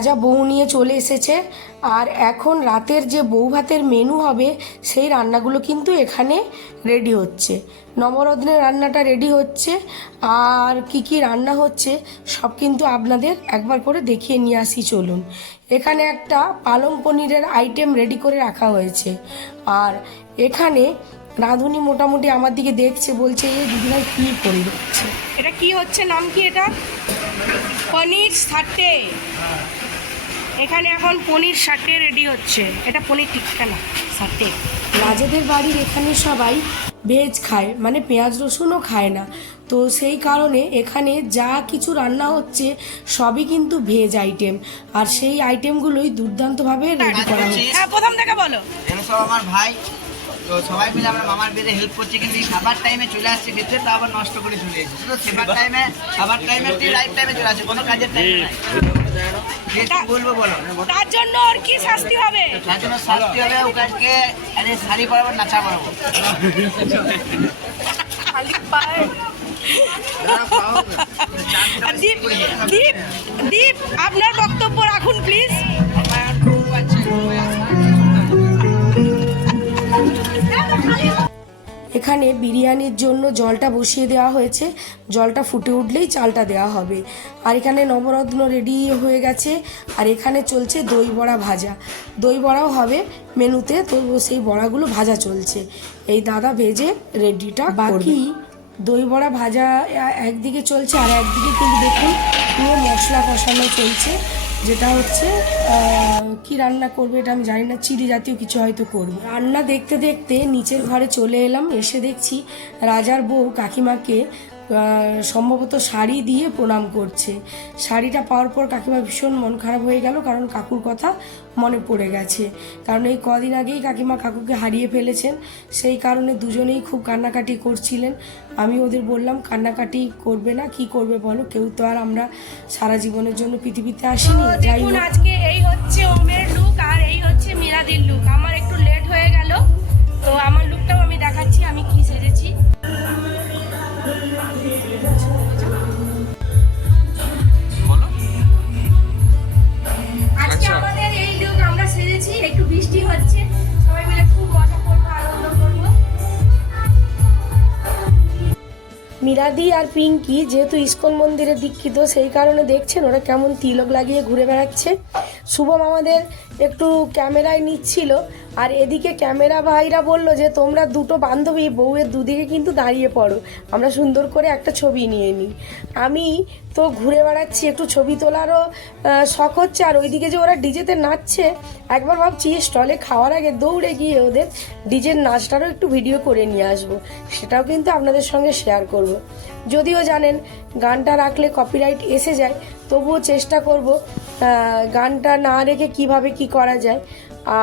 রাজা বউ নিয়ে চলে এসেছে। আর এখন রাতের যে বউ ভাতের মেনু হবে সেই রান্নাগুলো কিন্তু এখানে রেডি হচ্ছে। নবরত্নের রান্নাটা রেডি হচ্ছে, আর কি কি রান্না হচ্ছে সব কিন্তু আপনাদের একবার করে দেখিয়ে নিয়ে আসি চলুন। এখানে একটা পালং পনিরের আইটেম রেডি করে রাখা হয়েছে। আর এখানে রাঁধুনি মোটামুটি আমার দিকে দেখছে, বলছে এই দিদিভাই কী করে দিচ্ছে, এটা কি হচ্ছে, নাম কি এটা? পনির সাটে। এখানে এখন পনির সাটে রেডি হচ্ছে। এটা পনির টিক্কা না, সাটে। রাজাদের বাড়ির এখানে সবাই ভেজ খায়, মানে পেঁয়াজ রসুনও খায় না। তো সেই কারণে এখানে যা কিছু রান্না হচ্ছে সবই কিন্তু ভেজ আইটেম, আর সেই আইটেমগুলোই দুর্দান্তভাবে রেডি করা হচ্ছে। হ্যাঁ, প্রথম থেকে বলো। এরা সব আমার ভাই, তো সবাই মিলে আমরা মামার বিয়ে হেল্প করছি, কিন্তু এই খাবার টাইমে চলে আসছে খেতে, তা আবার নষ্ট করে চলে এসেছে। শুধু সেবার টাইমে, খাবার টাইমে ঠিক রাইট টাইমে চলে আসে, কোনো কাজের টাইমে নাই। বলবো বলো, তার জন্য ওর কি শাস্তি হবে? তার জন্য শাস্তি হবে ওকে আরে শাড়ি পরাবো, নাচা পরাবো। দীপ, আপনার বক্তব্য রাখুন প্লিজ। এখানে বিরিয়ানির জন্য জলটা বসিয়ে দেওয়া হয়েছে, জলটা ফুটে উঠলেই চালটা দেওয়া হবে। আর এখানে নবরত্ন রেডি হয়ে গেছে, আর এখানে চলছে দই বড়া ভাজা। দই বড়াও হবে মেনুতে, তো সেই বড়াগুলো ভাজা চলছে। এই দাদা ভেজে রেডিটা, বাকি দই বড়া ভাজা একদিকে চলছে, আর একদিকে কিন্তু দেখুন পুরো মশলা কষানো চলছে, যেটা হচ্ছে কি রান্না করবে এটা আমি জানি না, চিলি জাতীয় কিছু হয়তো করবে। রান্না দেখতে দেখতে নিচের ঘরে চলে এলাম, এসে দেখছি রাজার বউ কাকিমাকে সম্ভবত শাড়ি দিয়ে প্রণাম করছে। শাড়িটা পাওয়ার পর কাকিমা ভীষণ মন খারাপ হয়ে গেল, কারণ কাকুর কথা মনে পড়ে গেছে। কারণ এই কদিন আগেই কাকিমা কাকুকে হারিয়ে ফেলেছেন, সেই কারণে দুজনেই খুব কান্নাকাটি করছিলেন। আমি ওদের বললাম কান্নাকাটি করবে না, কি করবে বলো, কেউ তো আর আমরা সারা জীবনের জন্য পৃথিবীতে আসিনি। যাই হোক, আজকে এই হচ্ছে ওমের লুক, আর এই হচ্ছে মিরাদির লুক। আমার একটু লেট হয়ে গেল, তো আমার লুকটাও আমি দেখাচ্ছি আমি কি সেজেছি। আজকে আমাদের এই লুক আমরা সেজেছি, একটু বৃষ্টি হচ্ছে, সবাই মিলে খুব মজা করবো, আনন্দ করবো। মিরাদি আর পিঙ্কি যেহেতু ইস্কন মন্দিরে দীক্ষিত, সেই কারণে দেখছেন ওরা কেমন তিলক লাগিয়ে ঘুরে বেড়াচ্ছে। শুভম আমাদের একটু ক্যামেরায় নিচ্ছিল, আর এদিকে ক্যামেরা ভাইরা বললো যে তোমরা দুটো বান্ধবী বউয়ের দুদিকে কিন্তু দাঁড়িয়ে পড়ো, আমরা সুন্দর করে একটা ছবি নিয়ে নিই। আমি তো ঘুরে বেড়াচ্ছি, একটু ছবি তোলারও শখ হচ্ছে, আর ওইদিকে যে ওরা ডিজেতে নাচছে, একবার ভাবছি স্টলে খাওয়ার আগে দৌড়ে গিয়ে ওদের ডিজের নাচটারও একটু ভিডিও করে নিয়ে আসবো, সেটাও কিন্তু আপনাদের সঙ্গে শেয়ার করব। যদিও জানেন গানটা রাখলে কপিরাইট এসে যায়, তবুও চেষ্টা করব গানটা না রেখে কিভাবে কি করা যায়।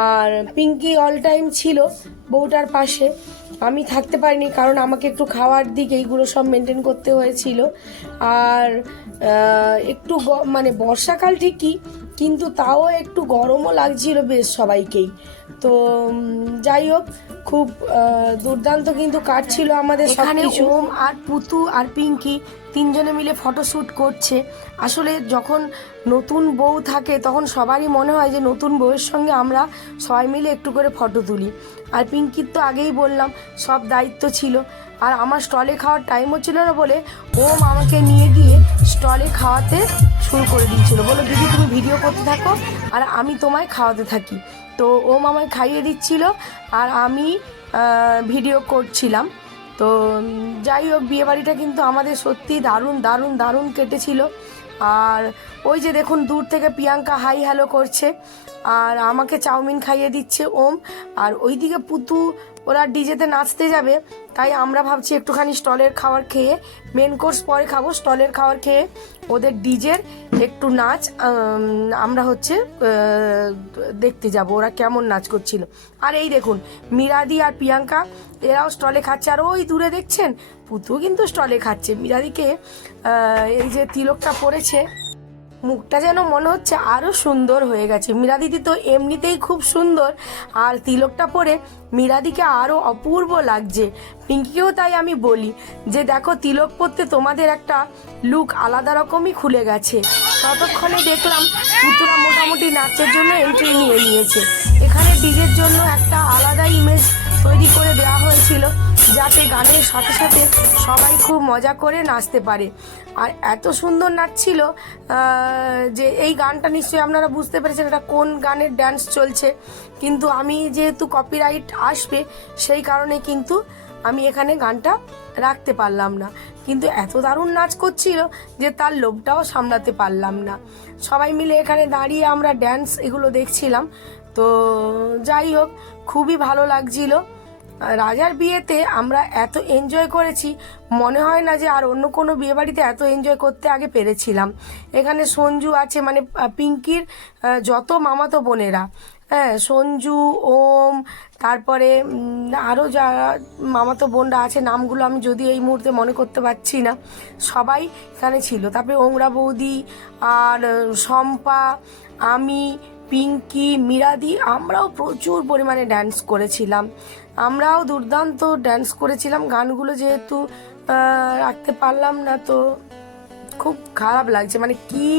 আর পিঙ্কি অল টাইম ছিল বউটার পাশে, আমি থাকতে পারিনি কারণ আমাকে একটু খাওয়ার দিক এইগুলো সব মেনটেন করতে হয়েছিল। আর একটু মানে বর্ষাকাল ঠিকই, কিন্তু তাও একটু গরমও লাগছিল বেশ সবাইকেই। তো যাই হোক, খুব দুর্দান্ত কিন্তু কাটছিল আমাদের সবকিছু। ওম আর পুতু আর পিঙ্কি তিনজনে মিলে ফটোশ্যুট করছে। আসলে যখন নতুন বউ থাকে তখন সবারই মনে হয় যে নতুন বউয়ের সঙ্গে আমরা সবাই মিলে একটু করে ফটো তুলি। আর পিঙ্কির তো আগেই বললাম সব দায়িত্ব ছিল, আর আমার স্টলে খাওয়ার টাইমও ছিল না বলে ওম আমাকে নিয়ে গিয়ে স্টলে খাওয়াতে শুরু করে দিয়েছিল, বলো দিদি তুমি ভিডিও করতে থাকো আর আমি তোমায় খাওয়াতে থাকি। তো ওম আমায় খাইয়ে দিচ্ছিল আর আমি ভিডিও করছিলাম। তো যাই হোক, বিয়েবাড়িটা কিন্তু আমাদের সত্যি দারুণ দারুণ দারুণ কেটেছিল। আর ওই যে দেখুন দূর থেকে প্রিয়াঙ্কা হাই হ্যালো করছে, আর আমাকে চাউমিন খাইয়ে দিচ্ছে ওম, আর ওইদিকে পুতু ওরা ডিজেতে নাচতে যাবে, তাই আমরা ভাবছি একটুখানি স্টলের খাবার খেয়ে, মেন কোর্স পরে খাবো, স্টলের খাবার খেয়ে ওদের ডিজের একটু নাচ আমরা হচ্ছে দেখতে যাব ওরা কেমন নাচ করছিল। আর এই দেখুন মিরাদি আর প্রিয়াঙ্কা এরাও স্টলে খাচ্ছে, আর ওই দূরে দেখছেন পুতু কিন্তু স্টলে খাচ্ছে। মিরাদিকে এই যে তিলকটা পরেছে, মুখটা যেন মনে হচ্ছে আরও সুন্দর হয়ে গেছে। মীরাদিদি তো এমনিতেই খুব সুন্দর, আর তিলকটা পরে মীরাদিকে আরও অপূর্ব লাগছে। পিঙ্কিকেও তাই আমি বলি যে দেখো তিলক পরতে তোমাদের একটা লুক আলাদা রকমই খুলে গেছে। ততক্ষণে দেখলাম পুতুরা মোটামুটি নাচের জন্য এন্ট্রি নিয়ে নিয়েছে। এখানে ডিজের জন্য একটা আলাদা ইমেজ তৈরি করে দেওয়া হয়েছিল, যাতে গানের সাথে সাথে সবাই খুব মজা করে নাচতে পারে। আর এত সুন্দর নাচছিল যে এই গানটা নিশ্চয়ই আপনারা বুঝতে পেরেছেন এটা কোন গানের ড্যান্স চলছে, কিন্তু আমি যেহেতু কপিরাইট আসবে সেই কারণে কিন্তু আমি এখানে গানটা রাখতে পারলাম না। কিন্তু এত দারুণ নাচ করছিল যে তার লোভটাও সামলাতে পারলাম না। সবাই মিলে এখানে দাঁড়িয়ে আমরা ড্যান্স এগুলো দেখছিলাম। তো যাই হোক, খুবই ভালো লাগছিল। রাজার বিয়েতে আমরা এত এনজয় করেছি, মনে হয় না যে আর অন্য কোনো বিয়ে বাড়িতে এত এনজয় করতে আগে পেরেছিলাম। এখানে সঞ্জু আছে, মানে পিঙ্কির যত মামাতো বোনেরা, হ্যাঁ, সঞ্জু, ওম, তারপরে আরও যারা মামাতো বোনরা আছে, নামগুলো আমি যদি এই মুহূর্তে মনে করতে পারছি না, সবাই এখানে ছিল। তারপরে ওংরা বৌদি আর শম্পা, আমি, পিঙ্কি, মিরাদি, আমরাও প্রচুর পরিমাণে ড্যান্স করেছিলাম। আমরাও দুর্দান্ত ড্যান্স করেছিলাম। গানগুলো যেহেতু রাখতে পারলাম না, তো খুব খারাপ লাগছে। মানে কি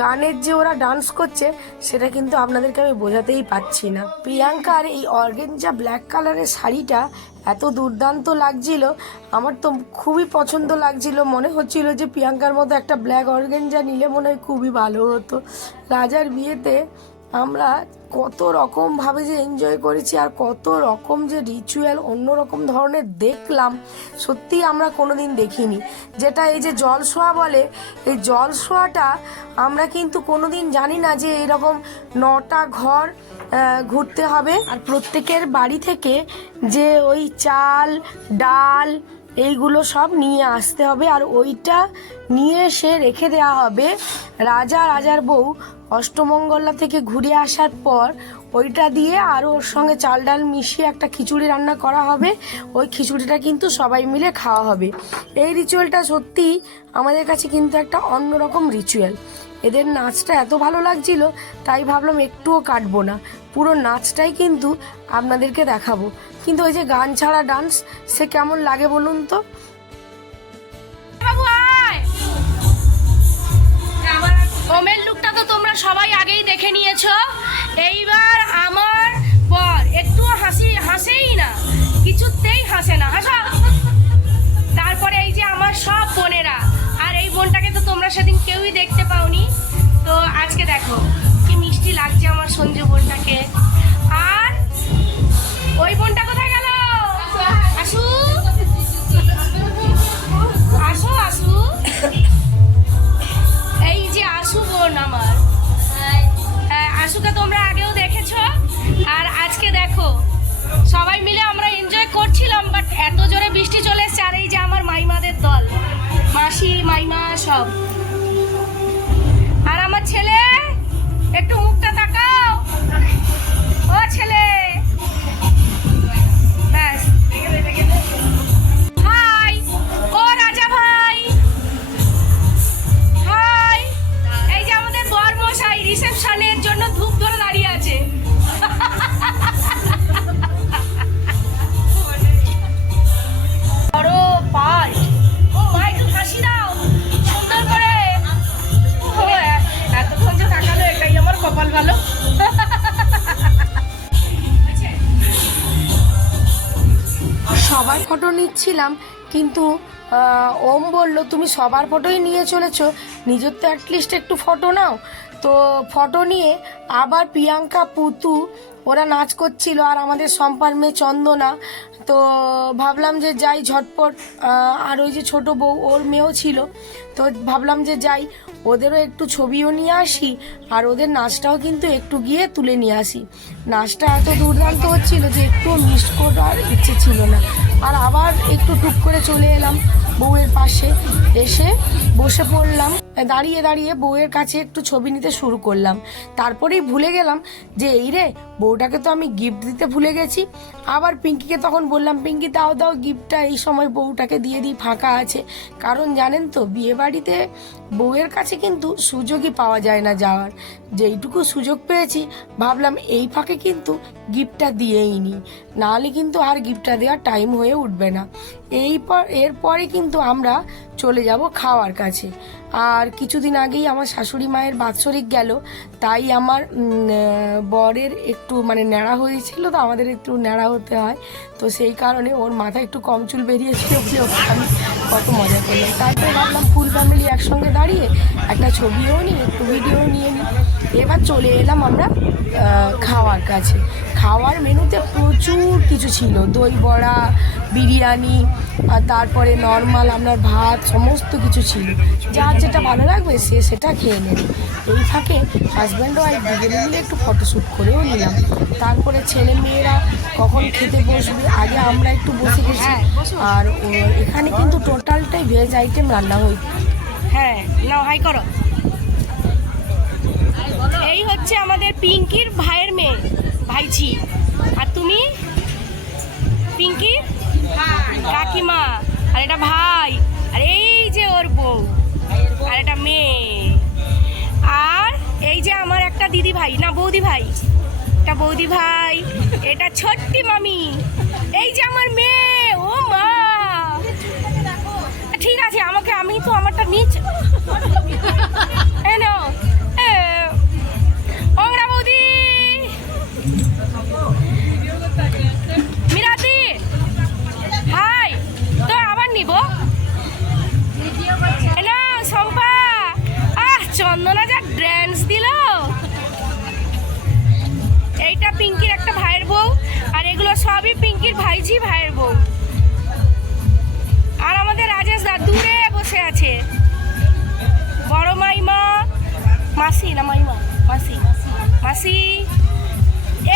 গানের যে ওরা ডান্স করছে সেটা কিন্তু আপনাদেরকে আমি বোঝাতেই পারছি না। প্রিয়াঙ্কার এই অর্গেঞ্জা ব্ল্যাক কালারের শাড়িটা এত দুর্দান্ত লাগছিল, আমার তো খুবই পছন্দ লাগছিল। মনে হচ্ছিল যে প্রিয়াঙ্কার মতো একটা ব্ল্যাক অর্গেঞ্জা নিলে মনে হয় খুবই ভালো হতো। রাজার বিয়েতে আমরা কত রকমভাবে যে এনজয় করেছি আর কত রকম যে রিচুয়াল অন্যরকম ধরনের দেখলাম, সত্যিই আমরা কোনোদিন দেখিনি। যেটা এই যে জলসোয়া বলে, এই জলসোয়াটা আমরা কিন্তু কোনোদিন জানি না যে এরকম 9টা ঘর ঘুরতে হবে, আর প্রত্যেকের বাড়ি থেকে যে ওই চাল ডাল এইগুলো সব নিয়ে আসতে হবে, আর ওইটা নিয়ে এসে রেখে দেওয়া হবে। রাজার বউ অষ্টমঙ্গলা থেকে ঘুরে আসার পর ওইটা দিয়ে আরও ওর সঙ্গে চাল ডাল মিশিয়ে একটা খিচুড়ি রান্না করা হবে। ওই খিচুড়িটা কিন্তু সবাই মিলে খাওয়া হবে। এই রিচুয়ালটা সত্যি আমাদের কাছে কিন্তু একটা অন্যরকম রিচুয়াল। এদের নাচটা এত ভালো লাগছিল, তাই ভাবলাম একটুও কাটবো না, পুরো নাচটাই কিন্তু আপনাদেরকে দেখাবো। কিন্তু ওই যে গান ছাড়া ডান্স, সে কেমন লাগে বলুন তো। ওমের লুকটা তো তোমরা সবাই আগেই দেখে নিয়েছো। এইবার আমার বর একটুও হাসেই না, কিছুতেই হাসে না, হাসা। তারপরে এই যে আমার সব বোনেরা, আর এই বোনটাকে তো তোমরা সেদিন কেউই দেখতে পাওনি, তো আজকে দেখো কি মিষ্টি লাগছে আমার সঞ্জু বোনটাকে। আর ওই বোনটা কোথায় গেল? আসু আসো আসু, এই যে আশু বোন আমার, আশুকে তোমরা আগেও দেখেছো। আর আজকে দেখো সবাই মিলে আমরা এনজয় করছিলাম, বাট এত জোরে বৃষ্টি চলে এসছে। আর এই যে আমার মাইমাদের দল, মাসি মাইমা সব। আর আমার ছেলে, একটু মুখটা তাকাও, ও ছেলে, ব্যাস। হাই, ও রাজা ভাই, হাই। এই যে আমাদের বর মশাই রিসেপশনের জন্য ধূপ ধরে দাঁড়িয়ে আছে। বড় পাল, ও মা একটু হাসি দাও সুন্দর করে। ও এতক্ষণ যে তাকালো, এটাই আমার কপাল ভালো। সবার ফটো নিচ্ছিলাম, কিন্তু ওম বলল তুমি সবার ফটোই নিয়ে চলেছো, নিজের তো অ্যাটলিস্ট একটু ফটো নাও। তো ফটো নিয়ে আবার প্রিয়াঙ্কা, পুতু ওরা নাচ করছিল, আর আমাদের সম্পার মেয়ে চন্দনা। তো ভাবলাম যে যাই ঝটপট, আর ওই যে ছোটো বউ ওর মেয়েও ছিল, তো ভাবলাম যে যাই ওদেরও একটু ছবিও নিয়ে আসি, আর ওদের নাচটাও কিন্তু একটু গিয়ে তুলে নিয়ে আসি। নাচটা এত দুর্দান্ত হচ্ছিল যে একটু মিস করার ইচ্ছে ছিল না। আর আবার একটু টুক করে চলে এলাম বউয়ের পাশে, এসে বসে পড়লাম, দাঁড়িয়ে দাঁড়িয়ে বউয়ের কাছে একটু ছবি নিতে শুরু করলাম। তারপরেই ভুলে গেলাম যে এই রে, বউটাকে তো আমি গিফট দিতে ভুলে গেছি। আবার পিঙ্কিকে তখন বললাম, পিঙ্কি দাও দাও গিফটটা, এই সময় বউটাকে দিয়ে দিই, ফাঁকা আছে। কারণ জানেন তো, বিয়ে বাড়িতে বউয়ের কাছে কিন্তু সুযোগই পাওয়া যায় না যাওয়ার। যেইটুকু সুযোগ পেয়েছি, ভাবলাম এই ফাঁকে কিন্তু গিফটটা দিয়েই নিই, নাহলে কিন্তু আর গিফটটা দেওয়ার টাইম হয়ে উঠবে না। এরপরে কিন্তু আমরা চলে যাব খাওয়ার কাছে। আর কিছুদিন আগেই আমার শাশুড়ি মায়ের বাৎসরিক গেল, তাই আমার বরের একটু মানে ন্যাড়া হয়েছিল, তো আমাদের একটু ন্যাড়া হতে হয়, তো সেই কারণে ওর মাথায় একটু কম চুল বেরিয়েছিল বলে ওকে আমি কত মজা করলাম। তারপরে ভাবলাম ফুল ফ্যামিলি একসঙ্গে দাঁড়িয়ে একটা ছবিও নিই, একটু ভিডিও নিয়ে নিই। এবার চলে এলাম আমরা খাওয়ার কাছে। খাওয়ার মেনুতে প্রচুর কিছু ছিল, দই বড়া, বিরিয়ানি, আর তারপরে নর্মাল আপনার ভাত, সমস্ত কিছু ছিল। যার যেটা ভালো লাগবে সে সেটা খেয়ে নেবে। এই ফাঁকে হাজব্যান্ড ওয়াইফ দুজনে মিলে একটু ফটোশ্যুট করেও নিলাম। তারপরে ছেলে মেয়েরা কখন খেতে বসবে, আগে আমরা একটু বসে গেছি। আর এখানে কিন্তু টোটালটাই ভেজ আইটেম রান্না হয়েছে। হ্যাঁ নাও হাই করো। এই হচ্ছে আমাদের পিঙ্কির ভাইয়ের মেয়ে, ভাইঝি। আর তুমি পিঙ্কি কাকিমা, আর এটা ভাই, আর এই যে ওর বউ, আর এটা মেয়ে, আর এই যে আমার একটা দিদি ভাই না বৌদি ভাই, এটা বৌদি ভাই, এটা ছোট্টি মামি, এই যে আমার মেয়ে। ও মা, ঠিক আছে আমাকে, আমি তো আমারটা নিচ্ছি। ওংরা বৌদি, মিরাতি, হাই, তো আবার নিব না শম্পা। চন্দনা যা ড্যান্স দিল। এইটা পিঙ্কির একটা ভাইয়ের বউ, আর এগুলো সবই পিঙ্কির ভাইঝি ভাইয়ের বউ। আর আমাদের রাজেশ দা দূরে বসে আছে, বড় মাইমা, মাসি না মাইমা, মাসি, মাসি।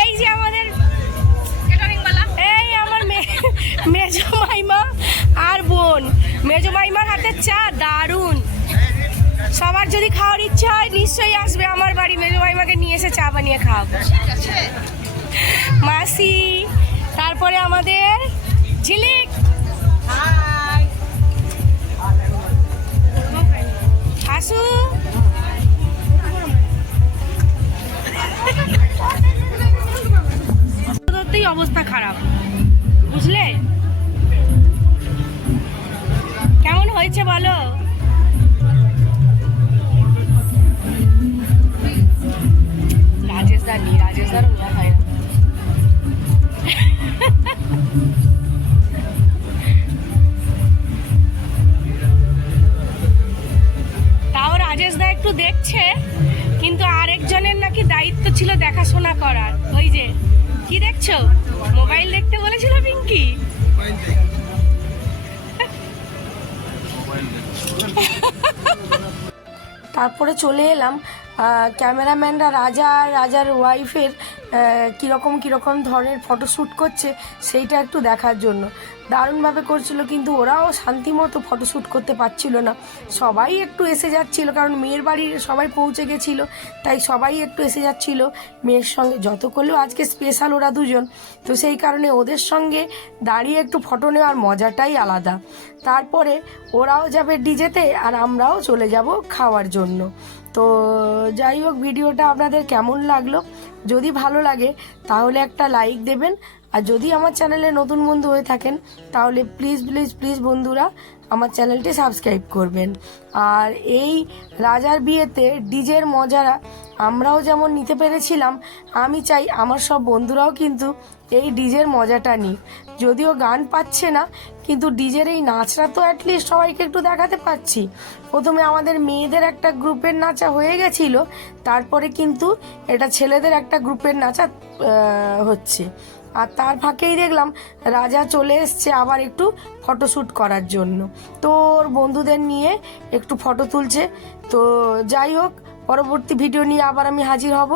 এই যে আমাদের এই আমার মেজো মাইমা আর বোন। মেজো মাইমার হাতের চা দারুণ। সবার যদি খাওয়ার ইচ্ছা হয় নিশ্চয়ই আসবে আমার বাড়ি, মেজো মাইমাকে নিয়ে এসে চা বানিয়ে খাওয়াবো। মাসি, তারপরে আমাদের ঝিলিক, হাসু, অবস্থা খারাপ, বুঝলে? কেমন হয়েছে বলো? রাজেশ দার হয় না। তাও রাজেশ দা একটু দেখছে, কিন্তু আরেকজনের নাকি দায়িত্ব ছিল দেখাশোনা করার। ওই যে কি দেখছো, মোবাইল দেখতে বলেছিল পিঙ্কি। তারপরে চলে এলাম ক্যামেরাম্যানরা রাজা আর রাজার ওয়াইফের কীরকম ধরনের ফটোশ্যুট করছে সেইটা একটু দেখার জন্য। দারুণভাবে করছিল, কিন্তু ওরাও শান্তি মতো ফটোশ্যুট করতে পারছিল না। সবাই একটু এসে যাচ্ছিল, কারণ মেয়ের বাড়ির সবাই পৌঁছে গেছিলো, তাই সবাই একটু এসে যাচ্ছিলো মেয়ের সঙ্গে। যত করলেও আজকে স্পেশাল ওরা দুজন, তো সেই কারণে ওদের সঙ্গে দাঁড়িয়ে একটু ফটো নেওয়ার মজাটাই আলাদা। তারপরে ওরাও যাবে ডিজেতে, আর আমরাও চলে যাব খাওয়ার জন্য। তো যাই হোক, ভিডিওটা আপনাদের কেমন লাগলো? যদি ভালো লাগে তাহলে একটা লাইক দেবেন, আর যদি আমার চ্যানেলে নতুন বন্ধু হয়ে থাকেন তাহলে প্লিজ বন্ধুরা আমার চ্যানেলটি সাবস্ক্রাইব করবেন। আর এই রাজার বিয়েতে ডিজের মজারা আমরাও যেমন নিতে পেরেছিলাম, আমি চাই আমার সব বন্ধুরাও কিন্তু এই ডিজের মজাটা নিক। যদিও গান পাচ্ছে না, কিন্তু ডিজের এই নাচটা তো অ্যাটলিস্ট সবাইকে একটু দেখাতে পাচ্ছি। প্রথমে আমাদের মেয়েদের একটা গ্রুপের নাচা হয়ে গেছিল, তারপরে কিন্তু এটা ছেলেদের একটা গ্রুপের নাচা হচ্ছে। আর তার ফাঁকেই দেখলাম রাজা চলে এসছে আবার একটু ফটোশ্যুট করার জন্য, তো ওর বন্ধুদের নিয়ে একটু ফটো তুলছে। তো যাই হোক, পরবর্তী ভিডিও নিয়ে আবার আমি হাজির হব।